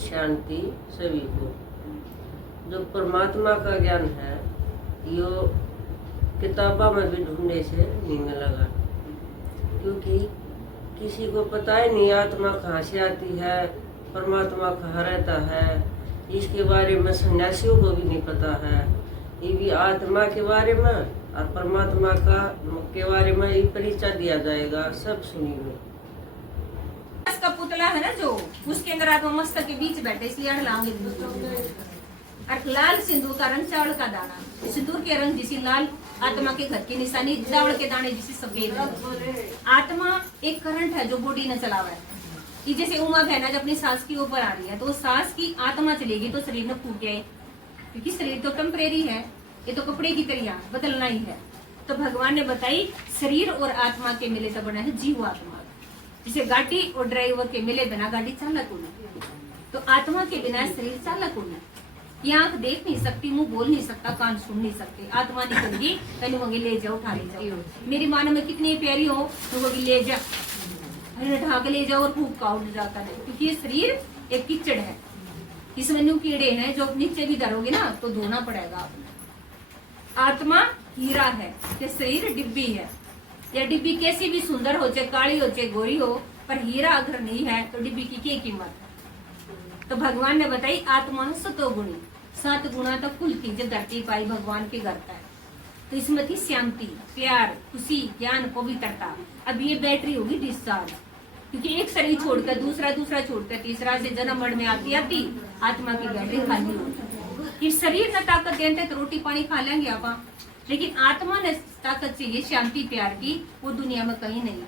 शांति सभी को। जो परमात्मा का ज्ञान है यो किताबों में भी ढूंढने से नहीं मिलेगा, क्योंकि किसी को पता ही नहीं आत्मा कहाँ से आती है, परमात्मा कहाँ रहता है। इसके बारे में सन्यासियों को भी नहीं पता है। ये भी आत्मा के बारे में और परमात्मा के बारे में ही परिचय दिया जाएगा। सब सुनिए। का पुतला है ना जो, उसके अंदर आत्मा मस्तक के बीच बैठे, इसलिए लाल और लाल सिंदूर का रंग चावल का दाना। सिंदूर के रंग जिसी लाल आत्मा के घर की निशानी, चावल के दाने जिसी सफेद। आत्मा एक करंट है जो बॉडी ने चलावा है। कि जैसे उमा बहना जब अपनी सांस की ऊपर आ रही है तो सांस की आत्मा चलेगी तो शरीर में फूट जाए, क्योंकि शरीर तो टेम्परेरी है, ये तो कपड़े की तरह बदलना ही है। तो भगवान ने बताई शरीर और आत्मा के मिले तो बना है जीव आत्मा। जैसे गाड़ी और ड्राइवर के मिले बिना गाड़ी चालक होगी, तो आत्मा के बिना शरीर चालक होगी। ये आंख देख नहीं सकती, मुंह बोल नहीं सकता, कान सुन नहीं सकते। आत्मा निकलेगी पहले होंगे ले जाओ, उठा ले जाओ। मेरी मानो में कितनी प्यारी हो तो वो ले जा, ढाक ले जाओ और फूक का उठ जाता है, क्योंकि ये शरीर एक कीचड़ है। इसमें न्यू कीड़े हैं जो नीचे भी धरोगे ना तो धोना पड़ेगा आपको। आत्मा हीरा है, ये शरीर डिब्बी है। या डिब्बी कैसी भी सुंदर हो, चाहे काली हो चाहे गोरी हो, पर हीरा अगर नहीं है तो डिब्बी की क्या कीमत है। तो भगवान ने बताई आत्मा सतो गुणी, 7 गुणा तो कुल थी जो धरती पाई भगवान के घर है। तो इसमें थी शांति, प्यार, खुशी, ज्ञान, पवित्रता। अब ये बैटरी होगी डिस्चार्ज, क्योंकि एक शरीर छोड़कर दूसरा छोड़कर तीसरा से जन्म मरण में आती आत्मा की बैटरी खाली होगी। इस शरीर ने ताकत देते तो रोटी पानी खा लेंगे आप, लेकिन आत्मा ने ताकत चाहिए शांति प्यार की, वो दुनिया में कहीं नहीं।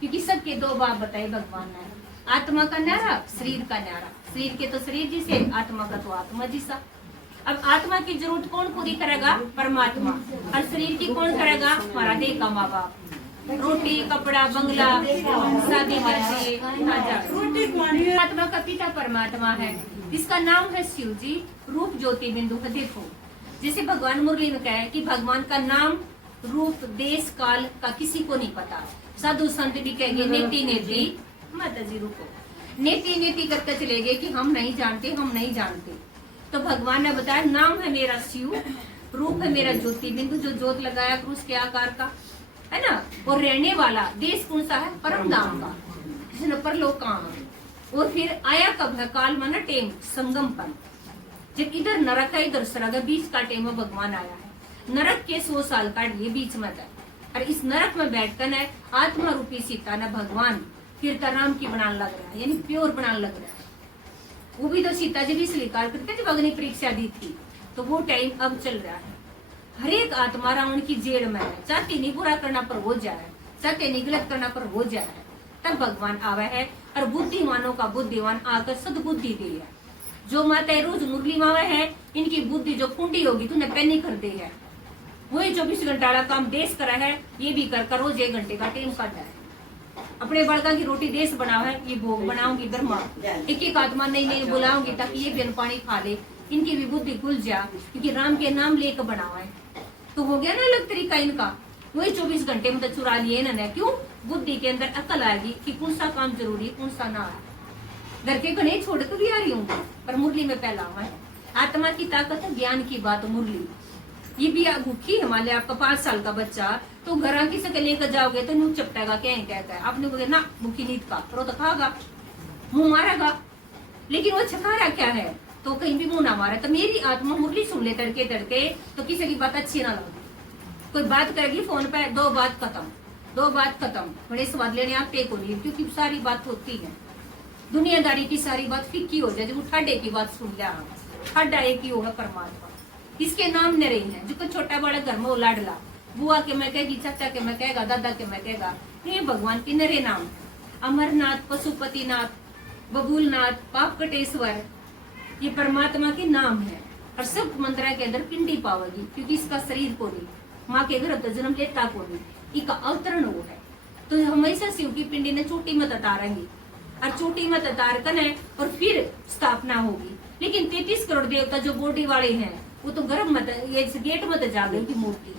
क्योंकि सबके 2 बाप बताए भगवान ने, आत्मा का न्यारा, शरीर का न्यारा। शरीर के तो शरीर जिसे, आत्मा का तो आत्मा जिसा। अब आत्मा की जरूरत कौन पूरी करेगा? परमात्मा। और शरीर की कौन करेगा? हमारा देह का माँ बाप। रोटी कपड़ा बंगला शादी रोटी। आत्मा का पिता परमात्मा है, जिसका नाम है शिव जी, रूप ज्योति बिंदु है। देखो जैसे भगवान मुरली में कहे कि भगवान का नाम रूप देश काल का किसी को नहीं पता। साधु संत भी कहेंगे नेति नेति, माता जी रुको, नेति नेति करके चले गए कि हम नहीं जानते, हम नहीं जानते। तो भगवान ने बताया नाम है मेरा शिव, रूप है मेरा ज्योति बिंदु, जो ज्योत लगाया क्रूस के आकार का है ना। और रहने वाला देश कौन सा है? परम धाम का, जिसने परलोक काम। और फिर आया कब है? काल माना टेम, संगम पर। जब इधर नरक है इधर स्वर्ग है, बीच का टेम में भगवान आया है। नरक के 100 साल का ये बीच में था, और इस नरक में बैठकर है आत्मा रूपी सीता ने भगवान कीर्तनाम की बनाने लग रहा है, यानी प्योर बनाने लग रहा है। वो भी तो सीता जी भी स्वीकार करते जब अग्नि परीक्षा दी थी, तो वो टाइम अब चल रहा है। हर एक आत्मा रावण की जेड़ में है, चाहती नहीं बुरा करना पर हो जाए, चाहते नहीं गलत करना पर हो जाए। तब भगवान आवा है और बुद्धिमानों का बुद्धिमान आकर सदबुद्धि दी है। जो माता रोज मुरली मावे है, इनकी बुद्धि जो कुंडी होगी तूने पैनी कर दी है। वही 24 घंटा काम देश करा है, ये भी कर रोज 1 घंटे का टेम काटा है। अपने बड़का की रोटी देश बनाओ है, ये भोग बनाऊंगी ब्रह्मा, एक एक आत्मा नई नई बुलाऊंगी ताकि ये भी पानी खा ले, इनकी भी बुद्धि खुल जा, क्योंकि राम के नाम लेकर बनाओ है। तो हो गया ना अलग तरीका इनका। वही 24 घंटे में तो चुरा लिए इन्होंने। क्यों? बुद्धि के अंदर अकल आएगी कि कौन सा काम जरूरी कौन सा ना है। घर के गणेश छोड़ कर भी आ रही हूँ, पर मुरली में पहला हुआ है। आत्मा की ताकत है, ज्ञान की बात मुरली। ये भी भूखी हिमालय आपका 5 साल का बच्चा, तो घर की से लेकर जाओगे तो मुंह चपटेगा, क्या कहता है आपने बोले ना भूखी नींद का, रो तो खागा, मुंह मारेगा। लेकिन वो छका रहा क्या है तो कहीं भी मुंह ना मारे। तो मेरी आत्मा मुरली सुन ले तड़के तड़के, तो किसी की बात अच्छी ना लगे। कोई बात करेगी फोन पे, 2 बात खत्म, बड़े स्वाद लेने आप टेको नहीं, क्योंकि सारी बात होती है दुनियादारी की, सारी बात फिक्की हो जाए। जो ठाडे की बात सुन लिया, ठाडा एक ही होगा परमात्मा। इसके नाम न रही है, जो छोटा बड़ा घर में लाडला, बुआ के मैं कहेगी, चाचा के मैं कहेगा, दादा के मैं कहेगा, ये भगवान के नरे नाम। अमरनाथ, पशुपतिनाथ, बबूलनाथ, पाप कटेश्वर, ये परमात्मा के नाम है। और सब मंदिर के अंदर पिंडी पावेगी, क्योंकि इसका शरीर को नहीं, माँ के गर्भ जन्म लेता को नहीं, इसका अवतरण वो है। तो हमेशा शिव की पिंडी ने चोटी मत उतारेंगी, और चोटी मत उतार कर और फिर स्थापना होगी। लेकिन 33 करोड़ देवता जो बॉडी वाले हैं, वो तो गर्भ मत, ये गेट मत जा गई की मूर्ति,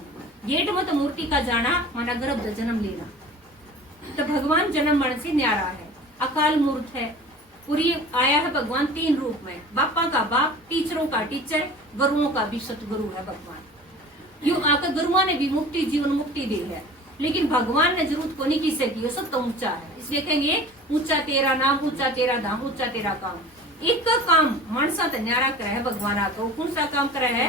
गेट मत मूर्ति का जाना माना गर्भ जन्म लेना। तो भगवान जन्म मरण से न्यारा है, अकाल मूर्त है, पूरी आया है भगवान 3 रूप में, बापा का बाप, टीचरों का टीचर, गुरुओं का भी सतगुरु है भगवान। यूं आकर गुरुओं ने भी मुक्ति, जीवन मुक्ति दी है, लेकिन भगवान ने जरूरत को नहीं किसे की, सब तो ऊंचा है। इसलिए कहेंगे ऊंचा तेरा नाम, ऊंचा तेरा धाम, ऊंचा तेरा काम। एक का काम मानसा तो न्यारा करे है भगवान आको। कौन सा काम करे है?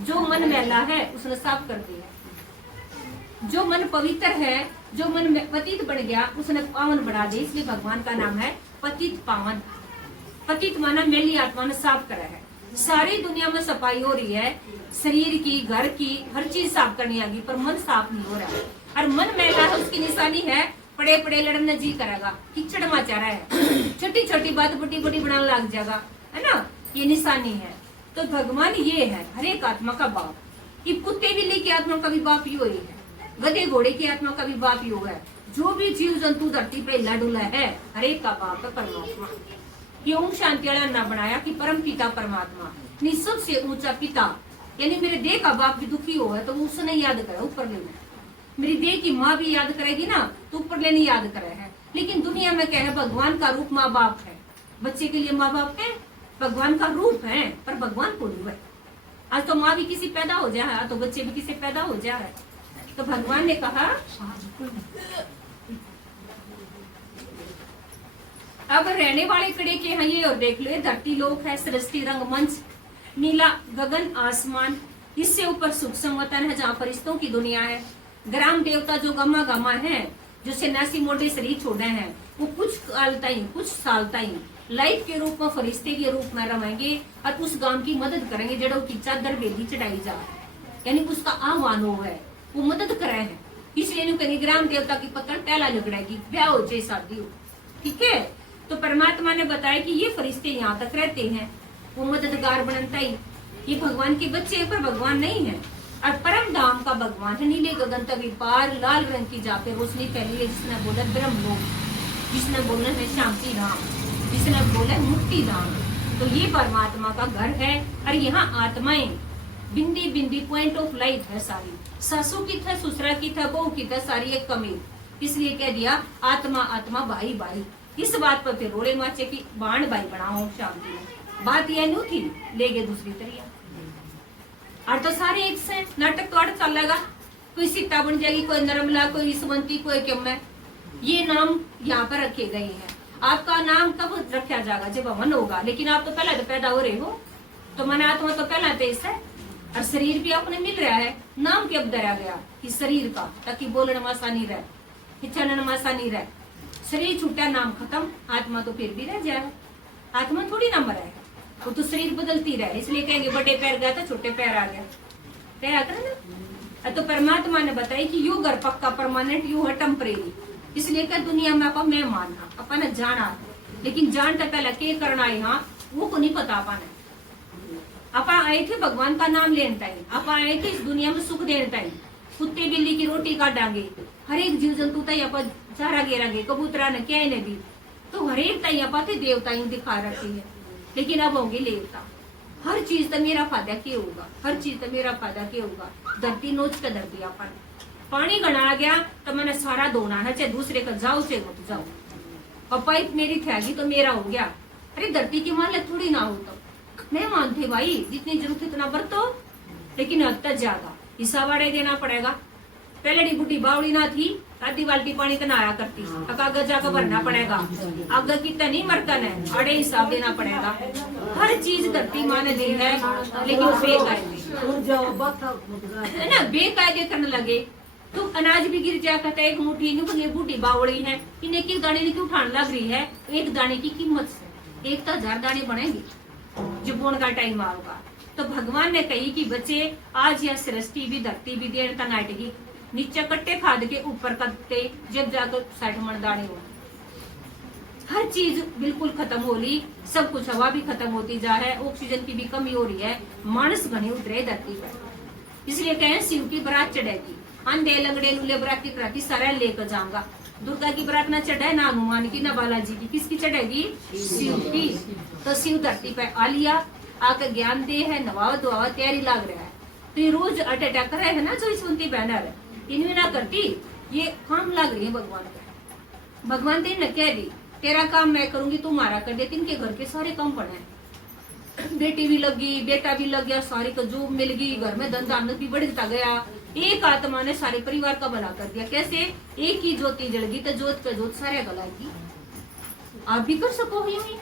जो मन मैला है उसने साफ कर दिया, जो मन पवित्र है, जो मन पतित बन गया उसने पावन बना दे। इसलिए भगवान का नाम है पतित पावन। पतित माना मेली आत्मा ने साफ करा है। सारी दुनिया में सफाई हो रही है, शरीर की, घर की, हर चीज साफ करनी आगी, पर मन साफ नहीं हो रहा है। और मन मैला है, उसकी निशानी है पड़े पड़े लड़ने जी करेगा, कीचड़ मचा रहा है, छोटी छोटी बात बड़ी बड़ी बनाने लग जाएगा, है ना, ये निशानी है। तो भगवान ये है हर एक आत्मा का बाप। ये कुत्ते बिल्ली की आत्मा का भी बाप यो ही है, गधे घोड़े की आत्मा का भी बाप यो है। जो भी जीव जंतु धरती पे हिला डुला है, हर एक का बाप है परमात्मा। ये ओम शांति वाला ना बनाया कि परम पिता परमात्मा, निसब से ऊंचा पिता, यानी मेरे देह का बाप भी दुखी हो है तो उसने याद करा ऊपर लेना। मेरी देह की माँ भी याद करेगी ना तो ऊपर लेने याद करे है। लेकिन दुनिया में क्या है, भगवान का रूप माँ बाप है, बच्चे के लिए माँ बाप है, भगवान का रूप है, पर भगवान को रूप है। आज तो माँ भी किसी पैदा हो जाए, तो बच्चे भी किसी पैदा हो जाए। तो भगवान ने कहा अब रहने वाले कड़े के हैं ये, और देख लो ये धरती लोक है, सृष्टि रंगमंच, नीला गगन आसमान, इससे ऊपर सूक्ष्म वतन है जहाँ फरिश्तों की दुनिया है। ग्राम देवता जो गमा गमा है, जो सन्यासी मोटे शरीर छोड़े हैं, वो कुछ काल ताई, कुछ साल ताई लाइफ के रूप में, फरिश्ते के रूप में रहेंगे और उस गांव की मदद करेंगे जड़ों की चादर बेदी चढ़ाई जा, यानी उसका आह्वान हो है, वो मदद करे है। इसलिए कहीं ग्राम देवता की पकड़ पहला झगड़ेगी, ब्याह हो जाए, शादी हो, ठीक है। तो परमात्मा ने बताया कि ये फरिश्ते यहाँ तक रहते हैं, वो मददगार बनता ही, ये भगवान के बच्चे हैं पर भगवान नहीं है। और परम धाम का भगवान है, नीले गगन तक पार, लाल रंग की जा पे रोशनी फैली है, जिसने बोला ब्रह्म लोक, जिसने बोला है शांति धाम, जिसने बोला मुक्ति धाम। तो ये परमात्मा का घर है। और यहाँ आत्माएं बिंदी बिंदी पॉइंट ऑफ लाइट है सारी, सासू की था, ससुरा की था, बहू की था, सारी एक कमी। इसलिए कह दिया आत्मा आत्मा भाई भाई। इस बात पर फिर रोड़े माचे की बाण भाई बनाओ शांति में। बात यह नहीं थी, ले गए दूसरी तरिया। और तो सारे एक से नाटक तो अड़ चलेगा, कोई सीता बन जाएगी, कोई नरमला, कोई ईसवंती, कोई क्यों। ये नाम यहाँ पर रखे गए हैं। आपका नाम कब रखा जाएगा? जब मन होगा। लेकिन आप तो पहले तो पैदा हो रहे हो, तो मन आत्मा तो पहला तेज है, और शरीर भी अपने मिल रहा है। नाम कब दया गया कि शरीर का, ताकि बोलने में आसानी रहे, चलने में आसानी रहे। शरीर छूटा, नाम खत्म, आत्मा तो फिर भी रह जाए। आत्मा थोड़ी ना मरा है, वो तो शरीर बदलती रहे। इसलिए कहेंगे बड़े पैर गया तो छोटे पैर आ गया, क्या करे ना। तो परमात्मा ने बताया कि यू घर पक्का परमानेंट, यू है टेम्परेरी। इसलिए क्या दुनिया में आप मेहमान हाँ, अपन जाना, लेकिन जान तो पहले के करना है हाँ, वो को नहीं पता अपन। आप आए थे भगवान का नाम लेने टाइम, आप आए थे इस दुनिया में सुख देने टाइम। कुत्ते बिल्ली की रोटी काटांगे, हर एक जीव जंतु तय आप चारा गेरांगे, कबूतरा ने क्या ने भी, तो हर एक तय आप देवता ही दिखा रखी है। लेकिन अब होंगे देवता, हर चीज तो मेरा फायदा क्या होगा, हर चीज तो मेरा फायदा क्या होगा। धरती नोच कर धरती अपन, पानी गणा गया तो मैंने सारा धोना है, चाहे दूसरे का जाओ चाहे मत जाओ, और पाइप मेरी थैगी तो मेरा हो गया। अरे धरती की मालिक थोड़ी ना हो, तो नहीं मानते भाई, जितनी जरूरत इतना बरतो, लेकिन हद तक ज्यादा हिस्सा वाड़े देना पड़ेगा। पहले बुढ़ी बावड़ी ना थी, आधी बाल्टी पानी तो नहाया करती, कागज जाकर भरना पड़ेगा। आगे कितना नहीं मरकन है, अड़े हिसाब देना पड़ेगा। हर चीज धरती माँ ने दी है, लेकिन बेकायदे है ना, बेकायदे करने लगे तो अनाज भी गिर जाया करता है। एक मुट्ठी बूढ़ी बावड़ी है, इन एक एक दाने की उठाने लग रही है, एक दाने की कीमत से 1000 दाने बनेंगे जो बोन का टाइम आएगा। तो भगवान ने कही कि बच्चे आज यह सृष्टि भी धरती भी देर तक नाटेगी, नीचे कट्टे खाद के ऊपर कट्टे, जब जाकर 60 मन दाने हो। हर चीज बिल्कुल खत्म हो रही, सब कुछ हवा भी खत्म होती जा है, ऑक्सीजन की भी कमी हो रही है, मानस घने उतरे धरती पर। इसलिए कहें शिव की बरात चढ़ेगी, अंधे लंगड़े लूले बरात की प्राती सारा लेकर जाऊंगा। दुर्गा की बरात ना चढ़े, ना हनुमान की, ना बालाजी की, किसकी चढ़ेगी? शिव की। तो शिव धरती पे आ लिया, आकर ज्ञान दे है, नवाव दुआवा तैयारी लाग रहा है। तो ये रोज अटैक कर रहे है ना जो इसवंती बैनर, इनमें ना करती, ये काम लग रही है भगवान का। भगवान ने कह दी तेरा काम मैं करूंगी, तू मारा कर देती। इनके घर के सारे काम पड़े हैं, बेटी भी लग गई, बेटा भी लग गया, सारी को जॉब मिल गई, घर में धंधा भी बढ़ता गया। एक आत्मा ने सारे परिवार का भला कर दिया। कैसे? एक ही ज्योति जल गई तो जोत का जोत सारे गलाएगी। आप भी कर सको ही नहीं,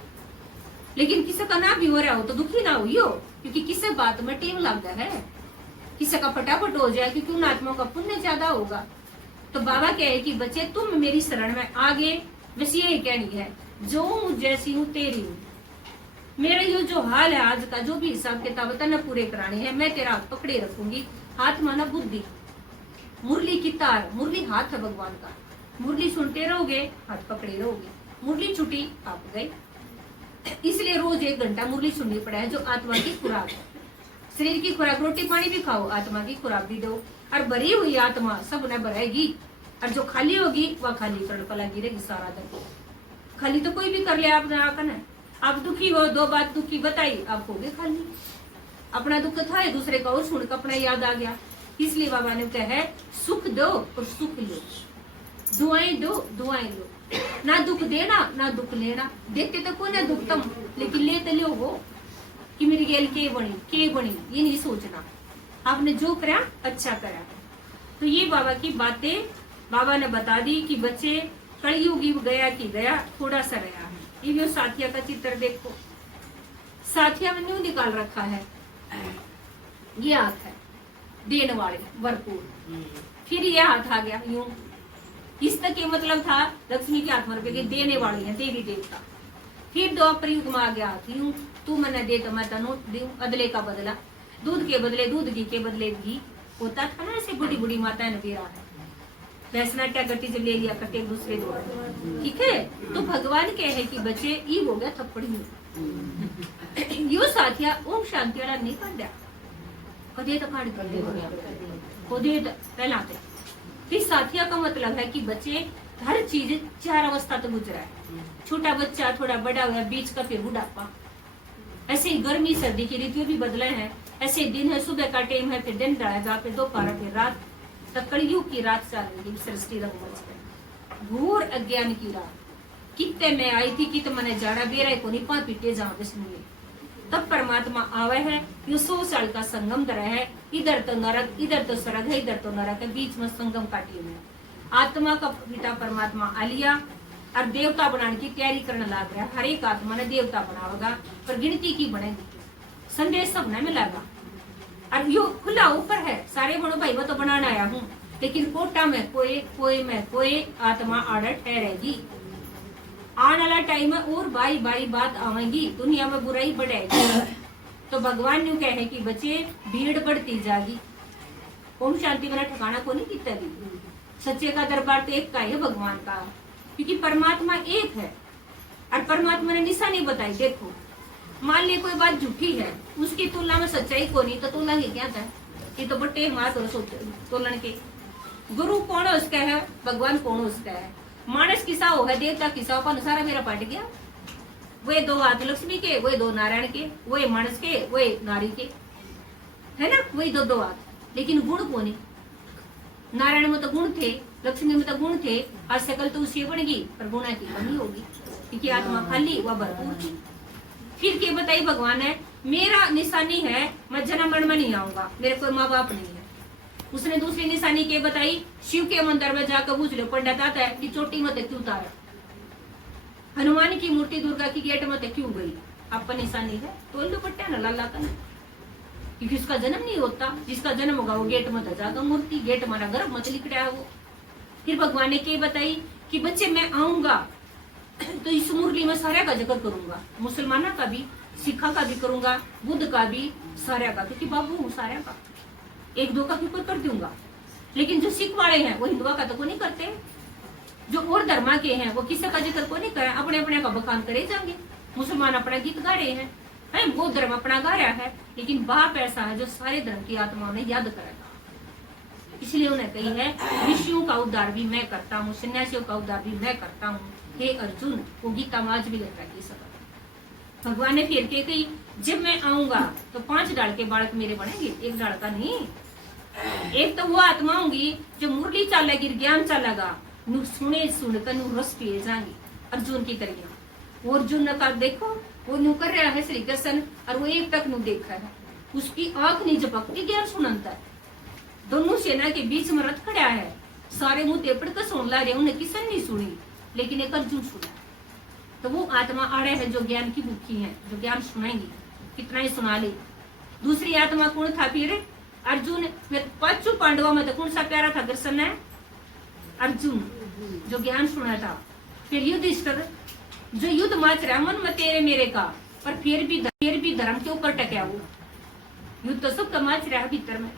लेकिन किसी का ना भी हो रहा हो तो दुखी ना हुई हो, क्योंकि किसी बात में टेम लगता है। किसी का फटाफट हो जाए क्योंकि उन आत्माओं का पुण्य ज्यादा होगा। तो बाबा कहे कि बच्चे तुम मेरी शरण में आगे, बस ये कहनी है, जो हूँ जैसी हूँ तेरी हूँ। मेरा ये जो हाल है आज का, जो भी हिसाब किताब है न पूरे कराने हैं, मैं तेरा हाथ पकड़े रखूंगी। हाथ माना बुद्धि, मुरली की तार, मुरली हाथ है भगवान का। मुरली सुनते रहोगे, हाथ पकड़े रहोगे। मुरली छुटी, आप गए। इसलिए रोज 1 घंटा मुरली सुननी पड़ा है, जो आत्मा की खुराक है। शरीर की खुराक, रोटी पानी भी खाओ, आत्मा की खुराक भी दो। और भरी हुई आत्मा सब न भरेगी, और जो खाली होगी वह खाली तड़पा लगी रहेगी सारा दिन। खाली तो कोई भी कर ले, आप ना आप दुखी हो, 2 बात दुखी बताई, आप हो गए खाली। अपना दुख था, दूसरे का और सुनकर अपना याद आ गया। इसलिए बाबा ने कहा है, सुख दो और सुख लो, दुआएं दो दुआएं लो। ना दुख देना ना दुख लेना। देते तो कोई ना दुख तुम, लेकिन लेते लो वो कि मेरी गेल के बनी ये नहीं सोचना। आपने जो करा अच्छा करा। तो ये बाबा की बातें बाबा ने बता दी कि बच्चे कलयुगी गया कि गया, थोड़ा सा रहा है। ये जो साथिया का चित्र देखो, साथिया में न्यू निकाल रखा है, ये हाथ है देने वाले भरपूर। फिर ये हाथ आ गया यूं, इस तक ये मतलब था लक्ष्मी के हाथ में रुपये देने वाली है, देवी देवता। फिर 2 प्रयुग में आ गया हाथ यूं, तू मैंने दे तो मैं तनो दूं, अदले का बदला, दूध के बदले दूध, घी के बदले घी। होता था ना ऐसे बुढ़ी बुढ़ी माताएं ने दिया है, वैसना क्या करती जब ले लिया करते एक दूसरे द्वारा। ठीक है, तो भगवान कहे कि बच्चे ये हो गया थप्पड़ी यो साथिया ओम शांति वाला नहीं कर दिया, कदे तो काट कर दे कदे पहला। फिर साथिया का मतलब है कि बच्चे हर चीज 4 अवस्था तो गुजरा है। छोटा बच्चा, थोड़ा बड़ा हुआ, बीच का, फिर बुढ़ापा। ऐसे ही गर्मी सर्दी की ऋतु भी बदले हैं। ऐसे दिन है, सुबह का टाइम है, फिर दिन ढलेगा, फिर दोपहर, फिर रात। तब कलयुग की रात चलेगी, सृष्टि रंगमंच पे घोर अज्ञान की रात। कितने मैं आई थी, कित मैंने जाड़ा बेरा को नहीं पा पीटे जहाँ विष्णु। तब परमात्मा आवे है, ये 100 साल का संगम दर है। इधर तो नरक, इधर तो स्वर्ग है, इधर तो नरक है, बीच में संगम काटी में आत्मा का पिता परमात्मा आलिया और देवता बनाने की तैयारी करने लग रहा है। हर एक आत्मा ने देवता बनावेगा, पर गिनती की बनेगी, संदेश सबने मिलेगा। और यो खुला ऊपर है, सारे बड़ो भाई वो तो बनाने आया हूँ, लेकिन कोटा में कोई आत्मा आड़े ठहरेगी। आने वाला टाइम में और बाई बात आवेगी, दुनिया में बुराई बढ़ेगी। तो भगवान ने कहे कि बच्चे भीड़ बढ़ती जाएगी। ओम शांति वाला ठिकाना को नहीं कितना भी, सच्चे का दरबार तो एक का है भगवान का, क्योंकि परमात्मा एक है। और परमात्मा ने निशानी बताई, देखो मान ली कोई बात झूठी है, उसकी तुलना में सच्चाई को नहीं, तो तुलना ही क्या था? ये तो बट्टे मार तोलन के। गुरु कौन है उसका है, भगवान कौन उसका है। मानस किसा हो है, देवता किसा हो, पर सारा मेरा पट गया। वे 2 हाथ लक्ष्मी के, वे 2 नारायण के, वे मानस के, वे नारी के, है ना, वही 2 हाथ। लेकिन गुण कौन है? नारायण में तो गुण थे, लक्ष्मी में तो गुण थे। आज शकल तो उससे बन गई, पर गुणा की कमी होगी, क्योंकि आत्मा खाली वह भरपूर थी। फिर के बताई भगवान है, मेरा निशानी है, मैं जन्म मरण में नहीं आऊंगा, मेरे कोई माँ बाप नहीं है। उसने दूसरी निशानी के बताई, शिव के मंदिर में जाकर पूछ लो, पंडित आता है कि चोटी मत क्यों उतारा, हनुमान की मूर्ति दुर्गा की गेट मत क्यों गई, आपका निशानी है तो लो पट्टा ना लाला का, क्योंकि उसका जन्म नहीं होता, जिसका जन्म होगा वो गेट मत जाकर मूर्ति, गेट हमारा गर्भ मत लिखड़ा है वो। फिर भगवान ने के बताई कि बच्चे मैं आऊंगा तो इस मुरली में सारा का जिक्र करूंगा, मुसलमाना का भी, सिखा का भी करूंगा, बुद्ध का भी, सारा का, क्योंकि बाबू हूँ सारा का, 1-2 का फिक्र कर दूंगा। लेकिन जो सिख वाले हैं वो हिंदुआ का तो को नहीं करते, जो और धर्मा के हैं वो किसी का जिक्र को नहीं करे, अपने अपने का बखान करे जाएंगे। मुसलमान अपना गीत गा रहे हैं, वो धर्म अपना गा रहा है, लेकिन बाप ऐसा है जो सारे धर्म की आत्माओं ने याद करेगा। इसलिए उन्हें कही है, ऋषियों का उद्धार भी मैं करता हूँ, सन्यासियों का उद्धार भी मैं करता हूँ, हे अर्जुन। वो गीता माज भी लग रही सब। भगवान ने फिर के कही, जब मैं आऊंगा तो 5 डाल के बालक मेरे बनेंगे, 1 डाल का नहीं। एक तो वो आत्मा होंगी जो मुरली चलेगी, ज्ञान चलेगा, सुने सुनकर रस पिए जाएंगे, अर्जुन की करिया। वो अर्जुन का देखो वो न्यू कर रहा है श्री कृष्ण और वो एक टक नु देखा है, उसकी आंख नहीं झपकती ज्ञान सुनता है। दोनों सेना के बीच में रथ खड़ा है, सारे मुंह तेपड़ कर सुन ला रहे, उन्हें किसन नहीं सुनी लेकिन एक अर्जुन सुना। तो वो आत्मा आड़े है जो ज्ञान की भूखी है, जो ज्ञान सुनाएंगी, कितना ही सुना ली। दूसरी आत्मा कौन था फिर? अर्जुन में पांचों पांडवों में तो कौन सा प्यारा था कृष्ण है? अर्जुन, जो ज्ञान सुना था। फिर युधिष्ठिर जो युद्ध माच रहा मन में तेरे मेरे का, पर फिर भी धर्म के ऊपर टका वो। युद्ध तो सब कमाच रहा भीतर में,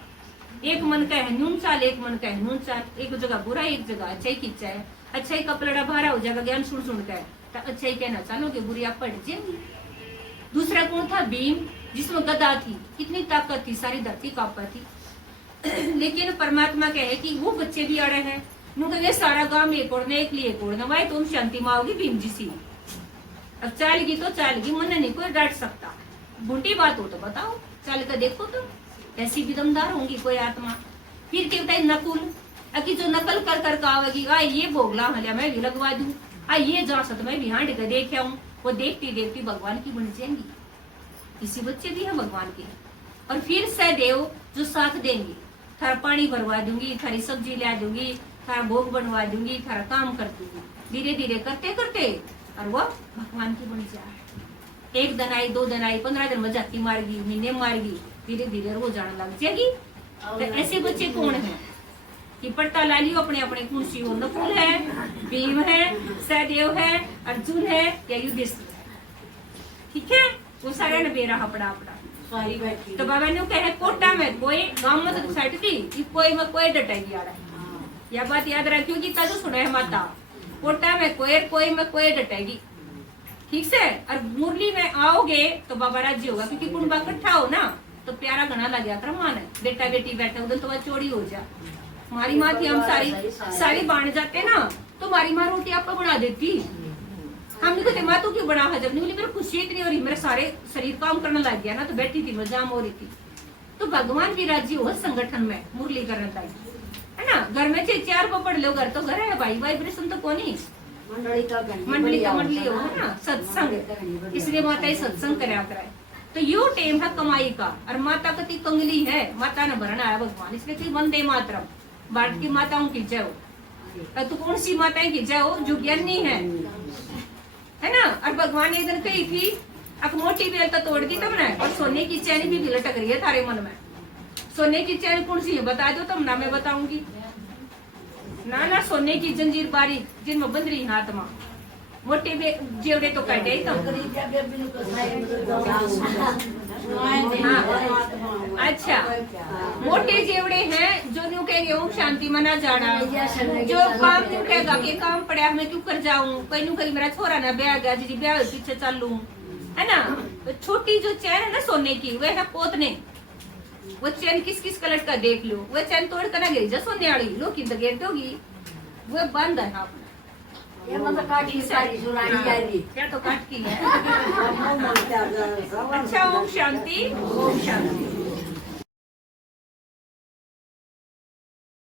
एक मन का है नून चाल, एक मन का है नून चाल, एक जगह बुरा एक जगह अच्छाई खींचा है, अच्छाई का पलड़ा भारा हो जाएगा ज्ञान सुन सुन कर, तो अच्छाई कहना चालोगे बुरी आप पड़ जाएंगी। दूसरा कौन था? भीम, जिसमें गदा थी, कितनी ताकत थी, सारी धरती कांपा थी। लेकिन परमात्मा कहे कि वो बच्चे भी अड़े हैं, ये सारा गांव एक ओढ़ने एक लिए ओढ़ना, भाई तुम शांति माओगी भीम जी सी। अब चालगी तो चालगी, मन नहीं कोई डांट सकता, बूटी बात हो तो बताओ, चल कर देखो तो ऐसी भी दमदार होंगी कोई आत्मा। फिर क्या होता है? नकुल, अकी जो नकल कर कर आवेगी, आ ये भोगला हल्या मैं भी लगवा दूं, आ ये जा सत मैं भी हांड कर देख आऊं, वो देखती देखती भगवान की बन जाएंगी। इसी बच्चे भी है भगवान के। और फिर सहदेव जो साथ देंगे, थारा पानी भरवा दूंगी, थारी सब्जी ला दूंगी, थारा भोग बनवा दूंगी, थारा काम कर दूंगी, धीरे धीरे करते करते और वो भगवान की बन जाए। 1 दिन आई, 2 दिन आई, 15 दिन में जाती मारेगी, महीने मारेगी, धीरे धीरे रोज आने लग जाएगी। तो ऐसे बच्चे कौन है कि पट्टा ला लियो अपने अपने कुर्सी हो, नकुल है, भीम है, सहदेव है, अर्जुन है या युधिष्ठिर है, ठीक है, वो सारे ने बेरा अपना अपना। तो बाबा ने कहे कोटा में कोई गांव में तो सेट थी कि कोई में कोई डटेगी आ रहा है, यह बात याद रखियो कि ताजो सुना है माता, कोटा में कोई में कोई डटेगी, ठीक से। और मुरली में आओगे तो बाबा राज्य होगा, क्योंकि कुंडा इकट्ठा हो ना तो प्यारा घना लग गया था, मान बेटा बेटी बैठे उधर तो वह चोरी हो जा। हमारी माँ थी, हम सारी बांट जाते ना तो हमारी माँ रोटी आपको बना देती, हमने कहते माँ तू क्यों बना हजम नहीं बोली, मेरे खुशी इतनी हो रही, मेरे सारे शरीर काम करने लग गया ना, तो बैठी थी मजाम हो रही थी। तो भगवान भी राजी हो संगठन में मुरली करने लगी, है ना। घर में 4 को पढ़ लो, घर तो घर है भाई, वाइब्रेशन तो कौन ही मंडली हो ना, सत्संग, इसलिए माता ही सत्संग कराया कराए। तो यो टेम है कमाई का, और माता कति कंगली है, माता ने भरना है भगवान, इसलिए थी वंदे मातरम, भारत की माताओं की जय हो। तो कौन सी माताएं की जय हो? जो ज्ञानी है ना। और भगवान ने एक दिन कही थी, अब मोटी बेल तो तोड़ दी तुमने, और सोने की चैन भी लटक रही है थारे मन में। सोने की चैन कौन सी है बता दो तुम ना, मैं बताऊंगी ना। ना सोने की जंजीर बारीक जिनमें बंध रही हाथ में, मोटे जेवड़े तो कटे ही तुम। अच्छा, मोटे जेवड़े हैं जो न्यू कहेंगे ओम शांति मना जाना, जो काम न्यू कहेगा कि काम पड़ा मैं क्यों कर जाऊं, कोई न्यू कहीं मेरा छोरा ना ब्याह गया जी ब्याह पीछे चल लूं, है ना। तो छोटी जो चैन है ना सोने की, वह है पोतने, वो चैन किस किस कलर का देख लो, वो चैन तोड़ कर ना गिरी जा सोने वाली लोग की दगेर दोगी, वो बंद है अपना। ये मतलब काटी सारी सुरानी जाएगी क्या, तो काट की है। अच्छा, ओम शांति, ओम शांति।